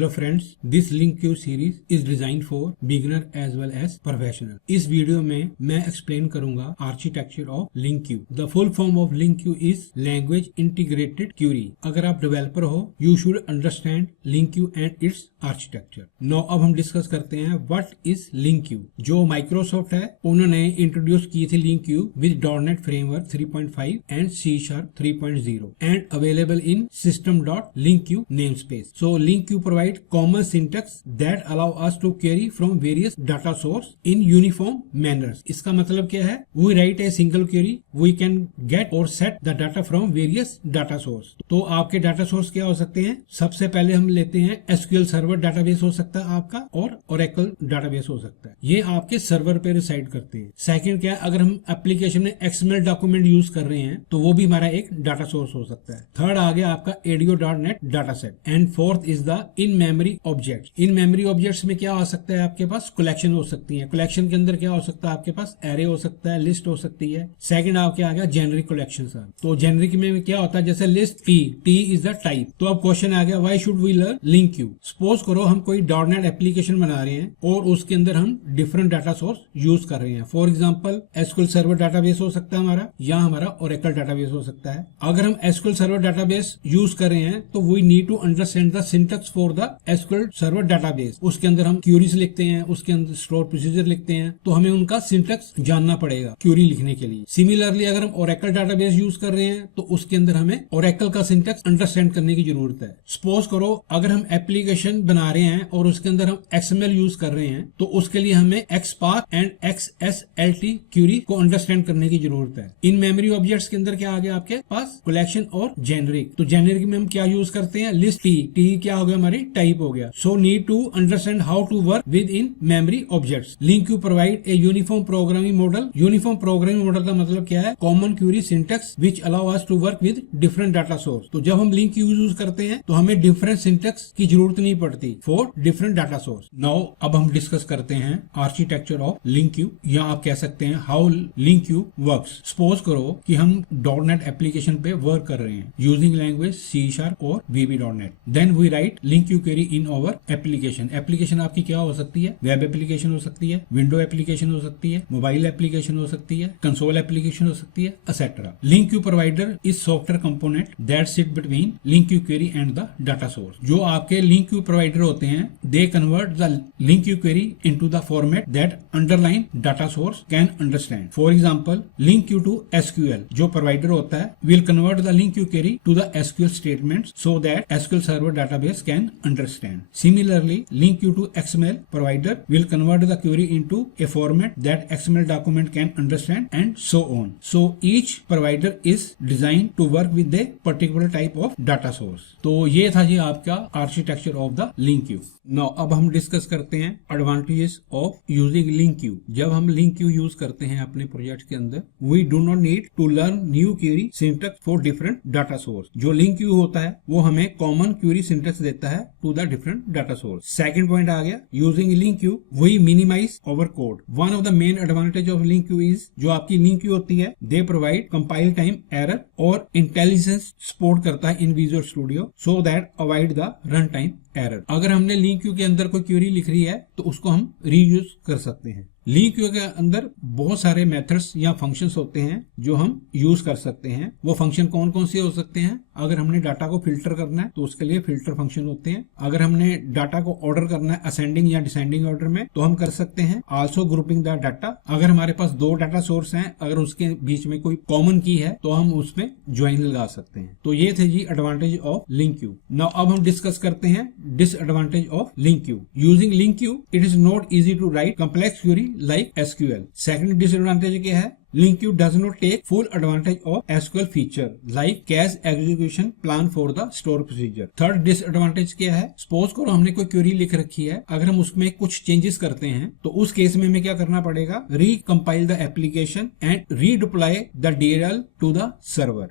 Hello friends, this LinkQ series is design for beginner as well as professional. इस video में मैं explain करूंगा architecture of LinkQ। The full form of LinkQ is language integrated query. अगर आप developer हो, you should understand LinkQ and its architecture. Now अब हम discuss करते हैं व्हाट इज LinkQ। जो माइक्रोसॉफ्ट है उन्होंने इंट्रोड्यूस की थी LinkQ with .NET framework 3.5 and C# 3.0 and available in system.linkq namespace. So LinkQ provide common syntax that allow us to query from various data source in uniform manners. इसका मतलब क्या है? We write a single query, we can get or set the data from various data source. तो आपके data source क्या हो सकते हैं? सबसे पहले हम लेते हैं SQL सर्वर डाटाबेस हो सकता है आपका, और Oracle डाटाबेस हो सकता है। ये आपके सर्वर पे रिसाइड करते हैं। सेकंड क्या है? अगर हम एप्लीकेशन में XML डॉक्यूमेंट यूज कर रहे हैं तो वो भी हमारा एक डाटा सोर्स हो सकता है। थर्ड आ गया आपका ADO.NET data set. And fourth is the in memory object. In memory objects में क्या हो सकता है? आपके पास कलेक्शन हो सकती है। कलेक्शन के अंदर क्या हो सकता है? आपके पास एरे हो सकता है, लिस्ट हो सकती है। सेकंड आपके आ गया जेनरिक कलेक्शन। तो जेनरिक में क्या होता है? जैसे list T is the type. तो अब क्वेश्चन आ गया, why should we learn LinkQ? Suppose करो हम कोई .NET एप्लीकेशन बना रहे हैं और उसके अंदर हम डिफरेंट डाटा सोर्स यूज कर रहे हैं। For example SQL server database हो सकता है हमारा, या हमारा Oracle डाटाबेस हो सकता है। अगर हम SQL सर्वर डाटाबेस यूज कर रहे हैं तो we need to understand the syntax for the SQL server database. उसके अंदर हम क्यूरीज लिखते हैं, उसके अंदर स्टोर प्रोसीजर लिखते हैं, तो हमें उनका सिंटैक्स जानना पड़ेगा क्यूरी लिखने के लिए। सिमिलरली अगर हम Oracle डाटाबेस यूज कर रहे हैं तो उसके अंदर हमें Oracle का सिंटैक्स अंडरस्टैंड करने की जरूरत है। सपोज करो अगर हम एप्लीकेशन बना रहे हैं और उसके अंदर हम XML यूज कर रहे हैं तो उसके लिए हमें XPath एंड XSLT क्यूरी को अंडरस्टैंड करने की जरूरत है। इन मेमोरी ऑब्जेक्ट्स के अंदर क्या आ गया आपके पास? कलेक्शन और जेनरिक। तो जेनरिक में हम क्या यूज करते हैं? लिस्ट टी क्या हो गया? हमारी टाइप हो गया। So need to understand how to work with in memory objects. LinkQ provide a uniform programming model. Uniform programming model का मतलब क्या है? Common query syntax which allow us to work with different data source. तो जब हम LinkQ use करते हैं तो हमें डिफरेंट सिंटैक्स की जरूरत नहीं पड़ती for different data source. Now अब हम डिस्कस करते हैं आर्किटेक्चर ऑफ LinkQ, या आप कह सकते हैं हाउ LinkQ वर्क्स। सपोज करो कि हम .NET एप्लीकेशन पे वर्क कर रहे हैं यूजिंग लैंग्वेज C# और VB.NET। Then we write LinkQ query in our application. Application आपकी क्या हो सकती है? वेब एप्लीकेशन हो सकती है, विंडो एप्लीकेशन हो सकती है, मोबाइल एप्लीकेशन हो सकती है, कंसोल एप्लीकेशन हो सकती है, etcetera. LinkQ provider is software component that sit between LinkQ query and the data source. जो आपके LinkQ प्रोवाइडर होते हैं, they convert the LinkQ query into the format that underline data source can understand. For example LinkQ to SQL जो provider होता है will convert the LinkQ query to the SQL statements so that SQL Server database can understand. Similarly, LinkQ to XML provider will convert the query into a format that XML document can understand, and so on. So each provider is designed to work with a particular type of data source. तो ये था जी आपका architecture of the LinkQ। Now अब हम discuss करते हैं advantages of using LinkQ। जब हम LinkQ यूज करते हैं अपने प्रोजेक्ट के अंदर, we do not need to learn new query syntax for different data source. जो LinkQ होता है वो हमें कॉमन क्यूरी सिंटैक्स देता है to the different data source. Second point आ गया, using LinkQ we minimize our code. One of the main advantage of LinkQ is जो आपकी LinkQ होती है, they provide compile time error और इंटेलिजेंस सपोर्ट करता है इन visual studio so that avoid the runtime error. अगर हमने LinkQ के अंदर कोई क्यूरी लिख रही है तो उसको हम रीयूज कर सकते हैं। LinkQ के अंदर बहुत सारे मेथड्स या फंक्शंस होते हैं जो हम यूज कर सकते हैं। वो फंक्शन कौन कौन से हो सकते हैं? अगर हमने डाटा को फिल्टर करना है तो उसके लिए फिल्टर फंक्शन होते हैं। अगर हमने डाटा को ऑर्डर करना है असेंडिंग या डिसेंडिंग ऑर्डर में तो हम कर सकते हैं आल्सो ग्रुपिंग द डाटा। अगर हमारे पास दो डाटा सोर्स हैं, अगर उसके बीच में कोई कॉमन की है तो हम उसमें ज्वाइन लगा सकते हैं। तो ये थे जी एडवांटेज ऑफ LinkQ। नाउ अब हम डिस्कस करते हैं disadvantage of LinkQ। Using LinkQ it is not easy to write complex query like SQL. Second disadvantage क्या है? LinkQ does not take full advantage of SQL feature like cache execution plan for the store procedure. Third disadvantage क्या है? Suppose करो हमने कोई query लिख रखी है, अगर हम उसमें कुछ चेंजेस करते हैं तो उस केस में हमें क्या करना पड़ेगा? Recompile the application and redeploy the DLL to the server.